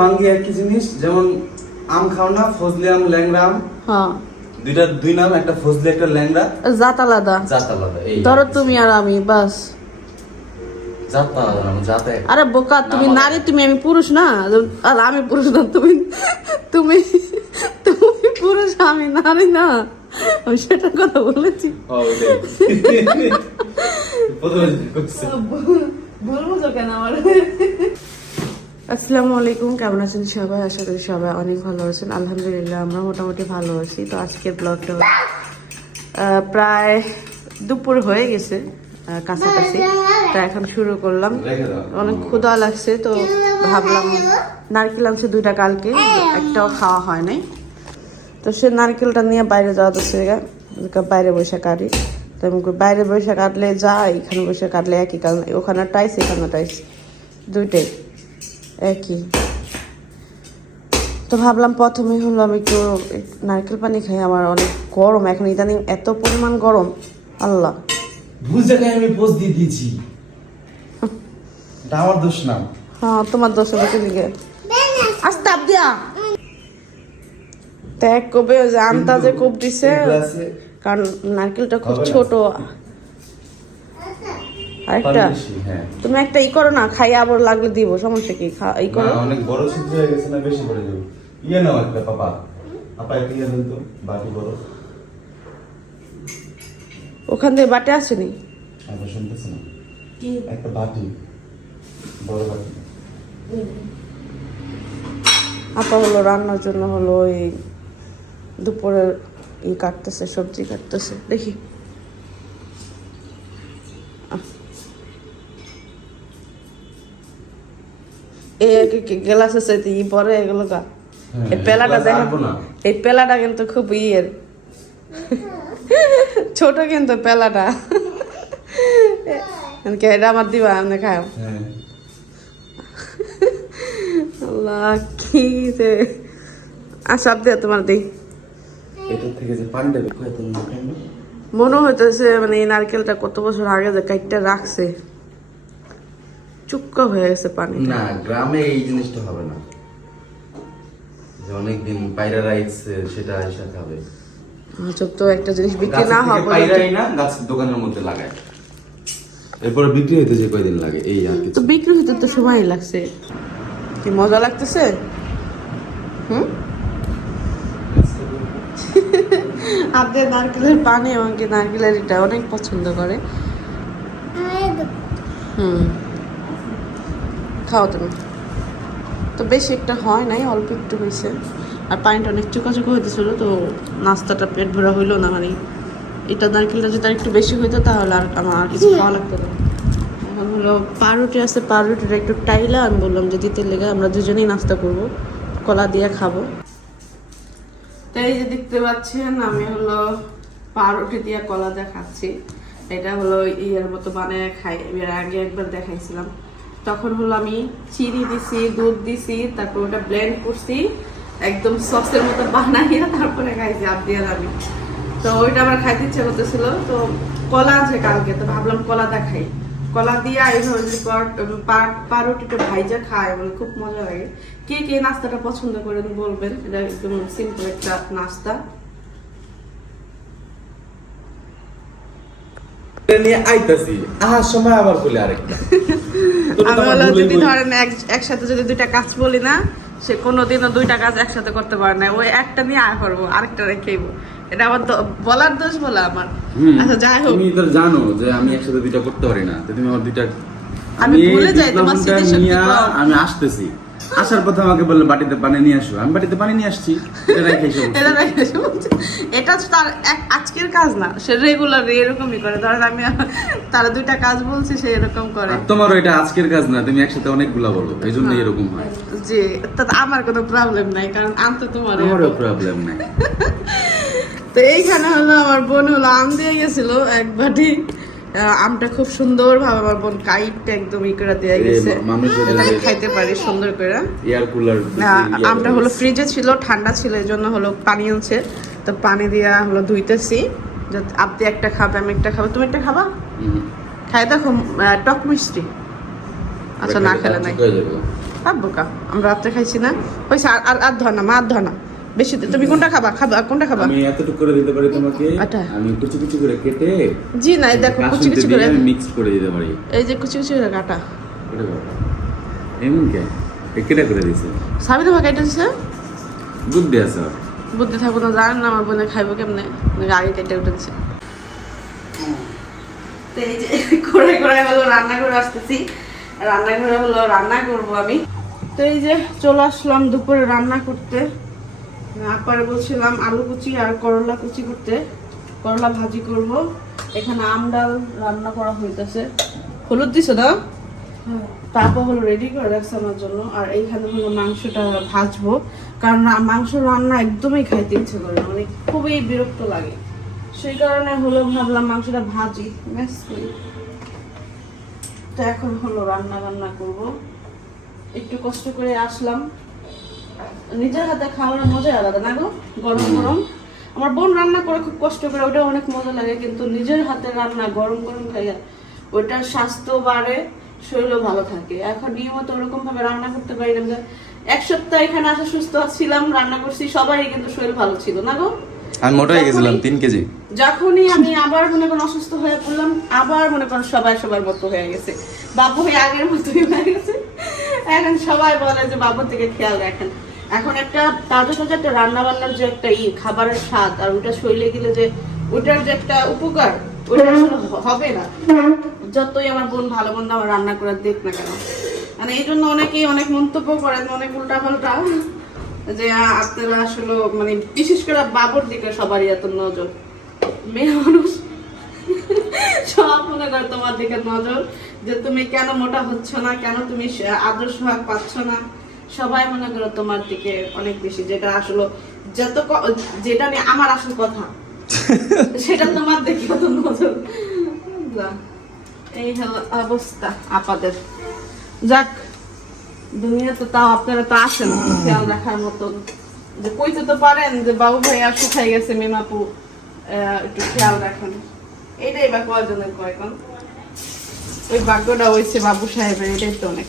বাঙ্গি একই জিনিস যেমন আম খাও না ফজলি আম ল্যাংড়া আম। হ্যাঁ। দুইটা দুই নাম একটা ফজলি একটা ল্যাংড়া। জাত আলাদা। জাত আলাদা এই ধরো তুমি আর আমি বাস। জাত আলাদা না জাত আরে বোকা তুমি নারী তুমি আমি পুরুষ না? আর আমি পুরুষ না তুমি তুমি তুমি পুরুষ আমি নারী না? আমি সেটার কথা বলেছি। প্রথমে। ভুল কেন আমার? আসসালামু আলাইকুম, কেমন আছেন সবাই? আশা করি সবাই অনেক ভালো আছেন। আলহামদুলিল্লাহ, আমরা মোটামুটি ভালো আছি। তো আজকের ব্লগটা প্রায় দুপুর হয়ে গেছে কাছাকাছি। তা এখন শুরু করলাম। অনেক ক্ষুধা লাগছে, তো ভাবলাম নারকেল আনছে দুইটা কালকে, একটাও খাওয়া হয় নাই। তো সে নারকেলটা নিয়ে বাইরে যাওয়া তো বাইরে বসে কাটি। তো বাইরে বসে কাটলে যা এখানে বসে কাটলে একই কারণ ওখানে টাইস, এখানে টাইস, দুইটাই। একই। তো ভাবলাম প্রথমে হলো আমি একটু নারকেল পানি খাই আমার অনেক গরম। এখন ইদানিং এত পরিমাণ গরম আল্লাহ। ভুল জায়গায় আমি পোস্ট দিয়ে দিয়েছি। এটা আমার দোষ না। হ্যাঁ তোমার দশ টাকা দিকে আস্তে আপ দিয়া। ত্যাগ কবে ওই যে আন্দাজে কোপ দিছে। কারণ নারকেলটা খুব ছোট। আরেকটা? হ্যাঁ। তুমি একটা ই করো না খাই আবার লাগলে দিব সমস্যা কি? খা ই করো। অনেক বড় ছিদ্র হয়ে গেছে না বেশি করে দেবো ইয়ে নাও একটা পাপা। পাপা একটা ইয়ে দেন তো বাটি বড়। ওখান থেকে বাটে আসেনি? আবার শুনতেছে না। একটা বাটি বড় বাটি। আপা হলো রান্নার জন্য হলো ওই দুপুরের ই কাটতেছে সবজি কাটতেছে। দেখি। গ্লাসের সাথে ই পরে এগুলো গা। হ্যাঁ, এই পেলাটা দেখেন এই পেলাটা কিন্তু খুব ইয়ের। ছোট কিন্তু পেলাটা। এটা আমার দিবা আমি খাও। হ্যাঁ। আল্লাহ কি যে আসাব দে তোমার দিই। থেকে যে। মনে হইতেছে মানে এই নারকেলটা কত বছর আগে যে কাইটটা রাখছে। চুক্কা হয়ে গেছে পানি না গ্রামে এই জিনিসটা হবে না। যে অনেকদিন পায়রা রাইস সেটা এসে খাবে। চুপ তো একটা জিনিস বিক্রি না হওয়া পায়রাই না গাছের দোকানের মধ্যে লাগায়। এরপরে বিক্রি হইতে যে কয়দিন লাগে এই আর তো বিক্রি হতে তো সময় লাগছে। কি মজা লাগতেছে? হুম? আপনার নারকেলের পানি এবং কি নারকেলের এটা অনেক পছন্দ করে। হুম। খাও তুমি তো বেশি একটা হয় নাই অল্প একটু হয়েছে। আর পানিটা অনেক চুকা চুকা হইতেছিল তো নাস্তাটা পেট ভরা হইল না মানে এটা নারকেলটা যদি আর একটু বেশি হইতো তাহলে আর আমার আর কিছু খাওয়া লাগতো না। এখন হলো পাউরুটি আছে পাউরুটিটা একটু টাইলা আমি বললাম যে দিতে লেগে আমরা দুজনেই নাস্তা করব কলা দিয়ে খাব। তো এই যে দেখতে পাচ্ছেন আমি হলো পাউরুটি দিয়ে কলা দিয়ে খাচ্ছি এটা হলো ইয়ের মতো বানিয়ে খাই এর আগে একবার দেখাইছিলাম। তখন হলো আমি চিনি দিছি, দুধ দিছি, তারপর ওটা ব্লেন্ড করছি, একদম সসের মতো বানাইয়া তারপরে খাইছি আপ দিয়ে আমি তো ওইটা আমার খাইতে ইচ্ছে করতেছিল। তো কলা আছে কালকে, তো ভাবলাম কলাটা খাই কলা দিয়ে এইভাবে যদি পাউরুটিটা ভাইজা খায় বলে খুব মজা লাগে। কে কে নাস্তাটা পছন্দ করেন বলবেন? এটা একদম সিম্পল একটা নাস্তা। নিয়ে আইতাছি। আহার সময় আবার বলে আরেকটা। আমার যদি ধরেন একসাথে যদি দুইটা কাজ বলি না সে কোনোদিনও দুইটা কাজ একসাথে করতে পারে না। ওই একটা নিয়ে আয় করব আরেকটা রেখেইব এটা আমার বলার দোষ বলা আমার। আচ্ছা যাই হোক। তুমি তো জানো যে আমি একসাথে দুইটা করতে পারি না। তুমি আমার দুইটা আমি ভুলে যাই, তোমার। আমি আসতেছি। আসার পথে আমাকে বলল বাটিতে পানি নিয়ে আসো। আমি বাটিতে পানি নিয়ে আসছি। এটা রেখে এসে এটা রেখে এসে এটা তার আজকের কাজ না। সে রেগুলার এরকমই করে। ধরেন আমি তারা দুইটা কাজ বলছি সে এরকম করে। তোমারও এটা আজকের কাজ না তুমি একসাথে অনেকগুলা বলো। এই জন্য হ্যাঁ। এরকম হয়। যে তাতে আমার কোনো প্রবলেম নাই কারণ আনতে তোমার আমারও প্রবলেম নাই। তো এইখানে হলো আমার বোন হলো আম দিয়ে গেছিল এক বাটি। আমটা খুব সুন্দর ভাবে আমার বোন কাইটটা একদম ই করে দিয়ে গেছে। যে- খাইতে পারি সুন্দর করে। এয়ার কুলার আমটা হলো ফ্রিজে ছিল ঠান্ডা ছিল এই জন্য হলো পানি আনছে। তো পানি দিয়া হলো ধুইতেছি। যাতে আপনি একটা খাবে আমি একটা খাব। তুমি একটা খাবা? খাই দেখো টক মিষ্টি। আচ্ছা না খেলে নাই। খাব কা। আমরা রাত্রে খাইছি না। আর আর আর ধর না মা আর ধর না। বেশি তুমি কোনটা খাবা? খাবা কোনটা খাবা? আমি এতটুকু করে দিতে পারি তোমাকে। আমি কুচি কুচি করে কেটে জি না এই দেখো কুচি কুচি করে। মিক্স করে দিতে পারি। এই যে কুচি কুচি করে কাটা। এমন কে? কেটে করে দিছে। সাবি তোমাকে এটা দিছে? বুদ্ধি আছে। বুদ্ধি থাকব না জানেন না আমার বোনে খাইবো কেমনে? আগে কেটে উঠেছে। তো এই যে করে করে হলো রান্না করে আসতেছি। রান্নাঘরে হলো রান্না করব আমি। তো এই যে চলে আসলাম দুপুরে রান্না করতে। আপারে বলছিলাম আলু কুচি আর করলা কুচি করতে। করলা ভাজি করব। এখানে আম ডাল রান্না করা হইতেছে। হলুদ দিছো না? তারপর হলো রেডি করে রাখছে আমার জন্য। আর এইখানে হলো মাংসটা ভাজবো। কারণ মাংস রান্না একদমই খাইতে ইচ্ছে করে না। মানে খুবই বিরক্ত লাগে। সেই কারণে হলো ভাবলাম মাংসটা ভাজি। ব্যাস করি। তো এখন হলো রান্না রান্না করব। একটু কষ্ট করে আসলাম। নিজের হাতে খাওয়ার মজাই আলাদা না গো? গরম গরম। আমার বোন রান্না করে খুব কষ্ট করে ওটা অনেক মজা লাগে কিন্তু নিজের হাতে রান্না গরম গরম খাইয়া ওটার স্বাস্থ্য বাড়ে শরীরও ভালো থাকে। এখন নিয়মিত ওরকম ভাবে রান্না করতে পারি না। এক সপ্তাহ এখানে আসা সুস্থ ছিলাম রান্না করছি সবারই কিন্তু শরীর ভালো ছিল না গো? আমি মোটা হয়ে গেছিলাম তিন কেজি। যখনই আমি আবার মনে করেন অসুস্থ হয়ে পড়লাম আবার মনে করেন সবাই সবার মতো হয়ে গেছে। বাবু হয়ে আগের মতোই হয়ে গেছে। এখন সবাই বলে যে বাবুর থেকে খেয়াল রাখেন। এখন একটা তাজা তাজা একটা রান্না বান্নার যে একটা ই খাবারের স্বাদ আর ওটা শরীরে গেলে যে ওটার যে একটা উপকার ওটা হবে না। যতই আমার বোন ভালো মন্দ আমার রান্না করে দেখ না কেন। মানে এই জন্য অনেকেই অনেক মন্তব্য করেন অনেক উল্টা পাল্টা যে আপনারা আসলে মানে বিশেষ করে বাবুর দিকে সবারই এত নজর। মেয়ে মানুষ সব মনে করে তোমার দিকে নজর যে তুমি কেন মোটা হচ্ছ না কেন তুমি আদর্শ ভাগ পাচ্ছ না। সবাই মনে করো তোমার দিকে অনেক বেশি যেটা আসলে যত যেটা নিয়ে আমার আসল কথা সেটা তোমার দিকে অত নজর। এই হলো অবস্থা আপাদের। যাক দুনিয়াতে তাও আপনারা তো আসেন খেয়াল রাখার মতো যে কইতে তো পারেন যে বাবু ভাই আর শুকাই গেছে মিমাপু আহ, একটু খেয়াল রাখেন। এটাই বা কয়জনের কয়জন ওই ভাগ্যটা হয়েছে বাবু সাহেবের এটাই তো অনেক।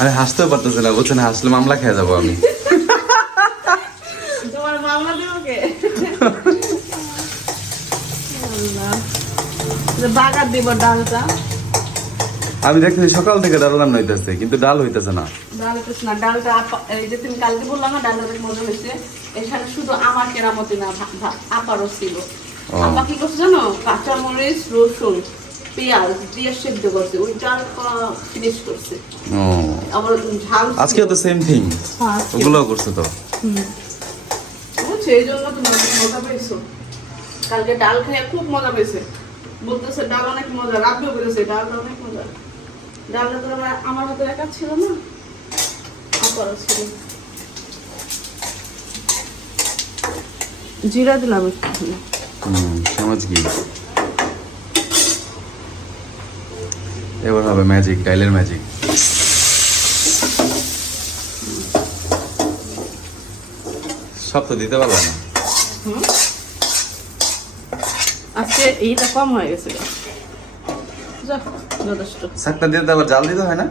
আমি হাসতেও পারতেছি না বলছেন হাসলে মামলা খেয়ে যাব আমি। তোমার মামলা দেবো কে? বাগার দিব ডালটা। আমি দেখতেছি সকাল থেকে ডাল রান্না হইতেছে কিন্তু ডাল হইতেছে না। ডাল হইতেছে না ডালটা এই যে তুমি কালকে বললাম না ডালটা অনেক মজা হয়েছে। এখানে শুধু আমার কেরামতি না আপারও ছিল। আপা কি করছে জানো? কাঁচামরিচ রসুন পেঁয়াজ দিয়ে সেদ্ধ করছে ওই ডাল ফিনিশ করছে। আবার ঝাল ছিল। তো সেম থিং আজকে। ওগুলোও করছে তো। এই জন্য তুমি মজা পেয়েছ। কালকে ডাল খেয়ে খুব মজা পেয়েছে। বলতেছে ডাল অনেক মজা রাখবে বলেছে ডালটা অনেক মজা। ডালটা তো আমার আমার হাতে একা ছিল না। আপারও ছিল। জিরা দিলাম একটু হুম সমাজ কি? এবার হবে ম্যাজিক ডাইলের ম্যাজিক সব তো দিতে পারলাম না। আজকে এইটা কম হয়ে শাকটা আবার জাল দিতে হয় না?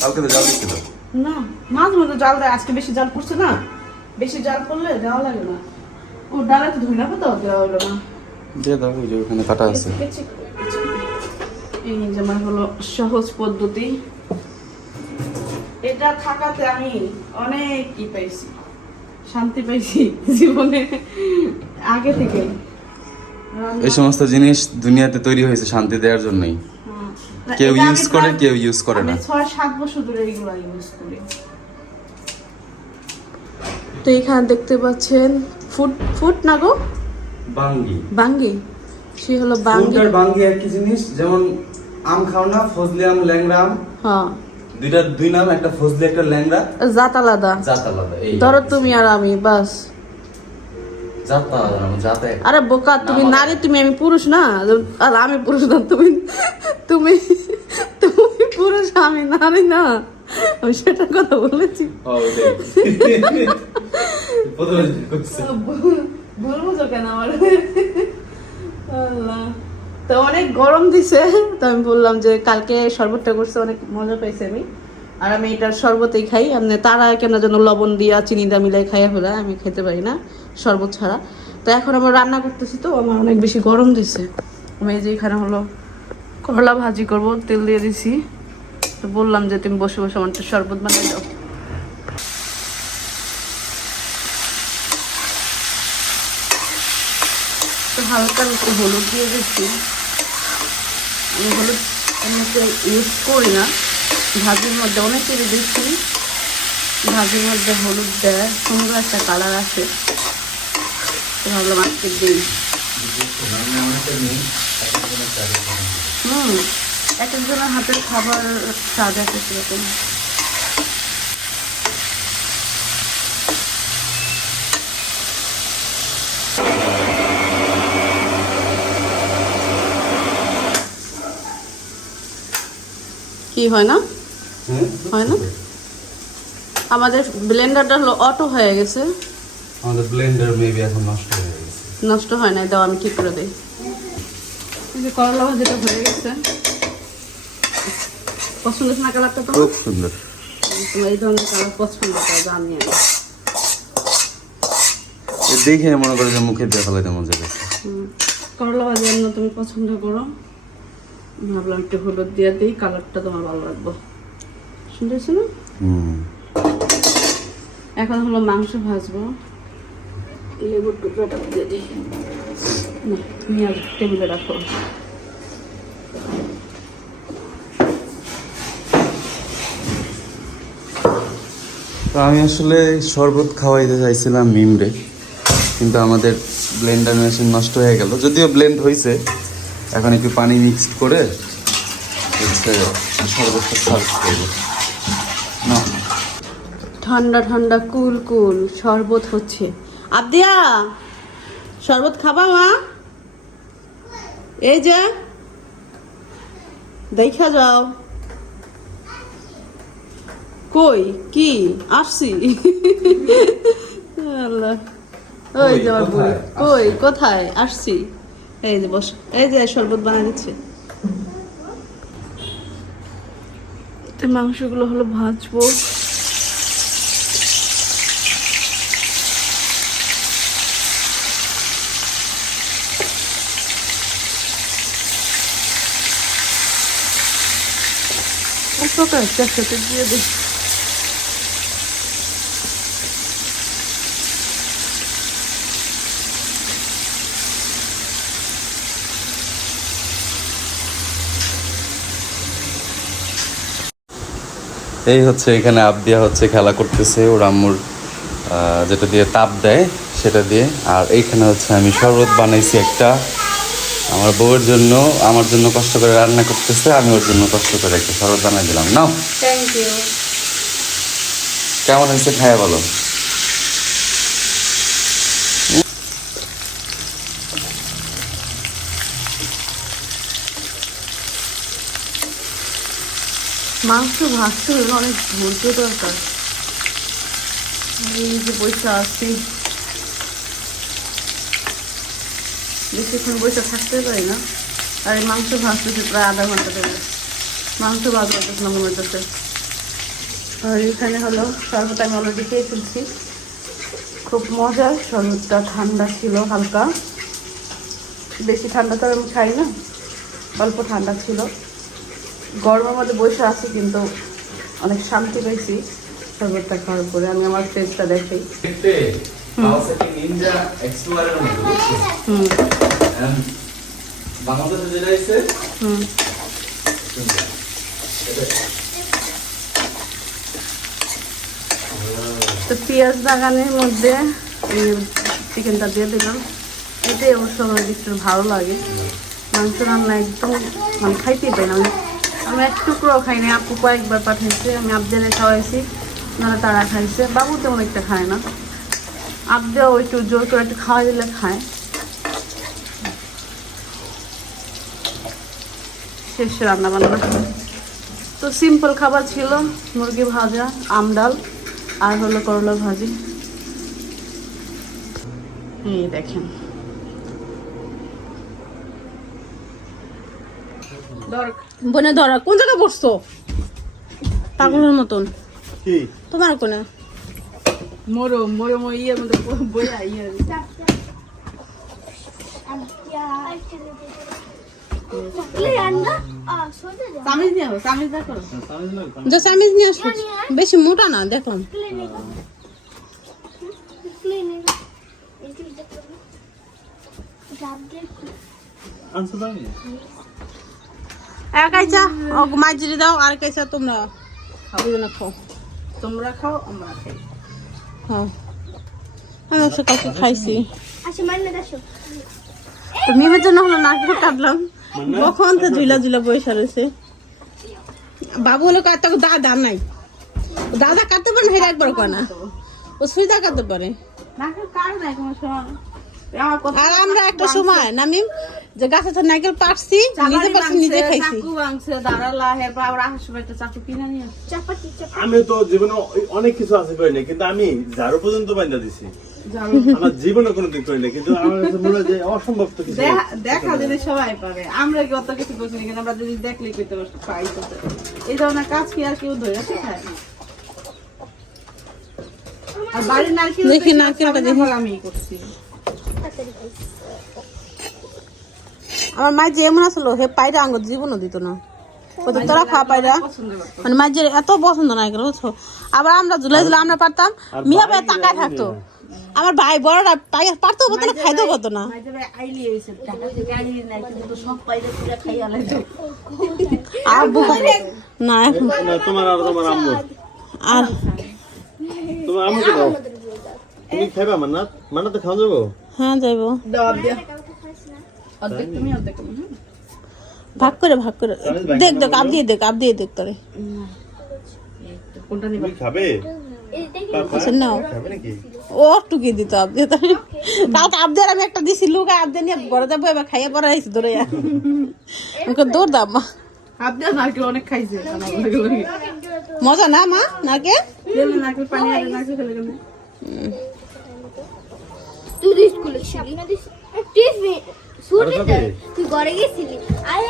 কালকে তো জাল দিচ্ছিল না মাঝে মধ্যে জাল দেয়। আজকে বেশি জাল পড়ছে না। বেশি জাল দেওয়া লাগে না। ও ডালে তো ধুই না পাতাও দেওয়া হলো না। দিয়ে দাও ওই যে ওখানে কাটা আছে। এই যেমন হলো সহজ পদ্ধতি। এটা থাকাতে আমি অনেক কি পাইছি শান্তি পাইছি জীবনে আগে থেকে। এই সমস্ত জিনিস দুনিয়াতে তৈরি হয়েছে শান্তি দেওয়ার জন্যই। কেউ ইউজ করে কেউ ইউজ করে না। ছয় সাত বছর ধরে এগুলো ইউজ করি। তো এখানে দেখতে পাচ্ছেন ফুড ফুড না গো? বাঙ্গি। বাঙ্গি। সে হলো বাঙ্গি। বাঙ্গি একই জিনিস যেমন আম খাও না ফজলি আম ল্যাংড়া আম। হ্যাঁ। দুইটা দুই নাম একটা ফজলি একটা ল্যাংড়া। জাত আলাদা। জাত আলাদা এই ধরো তুমি আর আমি বাস। জাত আলাদা না, জাত আরে বোকা তুমি নারী তুমি আমি পুরুষ না? আর আমি পুরুষ না তুমি তুমি তুমি পুরুষ আমি নারী না। আমি সেটার কথা বলেছি। বুঝো কেন আমার? আল্লাহ। তো অনেক গরম দিছে, তো আমি বললাম যে কালকে শরবতটা করছে, অনেক মজা পাইছি আমি। আর আমি এটার শরবতেই খাই, এমনি তারা কেন যেন লবণ দিয়া, চিনি দা মিলাই খাইয়া হলে আমি খেতে পারি না শরবত ছাড়া। তো এখন আমরা রান্না করতেছি তো, আমার অনেক বেশি গরম দিছে। আমি এই যে এখানে হলো করলা ভাজি করব, তেল দিয়ে দিছি। তো বললাম যে তুমি বসে বসে আমার শরবত বানাই দাও। তো হালকা হলুদ দিয়ে দিচ্ছি। আমি হলুদ এমনিতে ইউজ করি না। ভাজির মধ্যে অনেকে দিচ্ছি। ভাজির মধ্যে হলুদ দেয় সুন্দর একটা কালার তো ভাবলাম আজকে দিই। হুম, এক একজনের হাতের খাবার স্বাদ আছে সেরকম কি হয় না? হয়? না? আমাদের ব্লেন্ডারটা হলো অটো হয়ে গেছে। আমাদের ব্লেন্ডার মেবি এখন নষ্ট হয়ে গেছে। নষ্ট হয় না দাও আমি ঠিক করে দিই। এই যে করলা ভাজিটা হয়ে গেছে। পছন্দ না কালারটা তো? খুব সুন্দর। তোমার এই ধরনের কালার পছন্দ করে জানি আমি দেখে মনে করে যে মুখে মজা লাগছে হুম। করলা ভাজি তুমি পছন্দ করো। ভাবলাম একটু হলুদ দিয়ে দিই কালারটা তোমার ভালো লাগবে। হয়েছে না? এখন হলো মাংস ভাজবো। লেবুর টুকরাটা দিয়ে দিই। না তুমি টেবিলে রাখো। তো আমি আসলে শরবত খাওয়াইতে চাইছিলাম মিমরে কিন্তু আমাদের ব্লেন্ডার মেশিন নষ্ট হয়ে গেল। যদিও ব্লেন্ড হয়েছে এখন একটু পানি মিক্সড করে শরবতটা সার্ভ করব। না ঠান্ডা ঠান্ডা কুল কুল শরবত হচ্ছে। আবদিয়া শরবত খাবা মা? এই যে দেখা যাও। কই? কি? আসছি। আল্লাহ। ওই যে আমার কই? কোথায়? আসছি। এই যে বস, এই যে শরবত বানা দিচ্ছে। তো মাংসগুলো হলো ভাজবো। উপকার, একসাথে দিয়ে দিই এই হচ্ছে এখানে আপ দিয়া হচ্ছে খেলা করতেছে ওর আম্মুর যেটা দিয়ে তাপ দেয় সেটা দিয়ে। আর এইখানে হচ্ছে আমি শরবত বানাইছি একটা। আমার বউয়ের জন্য আমার জন্য কষ্ট করে রান্না করতেছে আমি ওর জন্য কষ্ট করে একটা শরবত বানাই দিলাম। না কেমন হয়েছে খায়া বলো? মাংস ভাজতে হলে অনেক ধৈর্য দরকার। এই যে বসে আছি। বেশিক্ষণ বসে থাকতে পারি না। আর এই মাংস ভাজতেছি প্রায় আধা ঘণ্টা ধরে। মাংস ভাজ করতেছে না মনে হচ্ছে আর এখানে হলো শরবত আমি অলরেডি খেয়ে ফেলছি। খুব মজার, শরবতটা ঠান্ডা ছিল হালকা। বেশি ঠান্ডা তো আমি খাই না, অল্প ঠান্ডা ছিল। গরমের মধ্যে বসে আছি কিন্তু অনেক শান্তি পেয়েছি শরবতটা খাওয়ার পরে। আমি আমার ফেসটা দেখি। বাংলাদেশে যেটা হুম। তো পেঁয়াজ বাগানের মধ্যে চিকেনটা দিয়ে দিলাম। এটাই অবশ্য আমার একটু ভালো লাগে। মাংস রান্না একদম মানে খাইতেই পাই না। আমি এক টুকরো খাই না আপু কয়েকবার পাঠাইছে, আমি আবদেলে খাওয়াইছি, নাহলে তারা খাইছে। বাবু তেমন একটা খায় না। আবদেও একটু জোর করে একটু খাওয়াই দিলে খায়। শেষ রান্না বান্না। তো সিম্পল খাবার ছিল, মুরগি ভাজা, আম ডাল, আর হলো করলা ভাজি। এই দেখেন। বোনে ধরা কোন জায়গায় বসছো পাগলের মতন। তোমার কোনে? মরো মরো বইয়া ইয়ে সামিজ নিয়ে আসো সামিজ দেখো। যে সামিজ নিয়ে আসো। বেশি মোটা না দেখো। আনছো দামি এক আইসা মাঝিরি দাও আর কাইসা তোমরা খাও না খাও। তোমরা খাও আমরা খাই। হ্যাঁ। আমি খাইছি। তো মিমের জন্য হলো কাটলাম। কখন তো ঝুলা ঝুলা রয়েছে। বাবু হলো কাটতে দাদা নাই। দাদা কাটতে পারে না একবার কয় না। ও সুইদা কাটতে পারে। আর আমরা একটা সময় নামিম যে গাছে তো নারকেল পাটছি নিজে পারছি নিজে খাইছি। আমি তো জীবনে অনেক কিছু আছে করি না কিন্তু আমি ঝাড়ু পর্যন্ত বাইন্দা দিছি। আমার জীবনে কোনোদিন করি না কিন্তু আমার কাছে মনে হয় যে অসম্ভব তো কিছু। দেখা- যদি সবাই পারে আমরা কি অত কিছু করছি না কিন্তু আমরা যদি দেখলে করতে পারছি এই ধরনের কাজ কি আর কেউ ধরে শেখায়? আর বাড়ির নারকেল দেখি নারকেলটা দেখি। আমি করছি। আমার মায়ের যে এমন আসলো হে পায়রা আঙ্গুর জীবনও দিত না। ও তো তোরা খাওয়া পায়রা। মানে মায়ের যে এত পছন্দ না এগুলো বুঝছ? আবার আমরা ঝুলাই ঝুলাই আমরা পারতাম মিয়া ভাই তাকায় থাকতো। আমার ভাই বড়রা পাই পারতো কত না খাইতো কত না। না তোমার আর তোমার আম্মু। আর তোমার আম্মুকে দাও? তুমি খাইবা মান্নাত? মান্নাতে খাওয়া যাব। হ্যাঁ ভাগ করে ভাগ করে। দেখ দেখ আপ দিয়ে দেখ আপ দিয়ে দেখ তোরে তুমি খাবে? আচ্ছা নাও। ও টুকি দিত আপ দিয়ে আপ দিয়ে আমি একটা দিছি লুক আপ দিয়ে নিয়ে ঘরে যাব এবার খাইয়ে পরে আইসি দৌড়ে আমাকে দৌড় দাম মা। আপ দিয়ে নারকেল অনেক খাইছে মজা না মা? নারকেল নারকেল পানি আর নারকেল ফেলে গেলে তুই স্কুলে ছিলি তুই ঘরে গেছিলি? আরে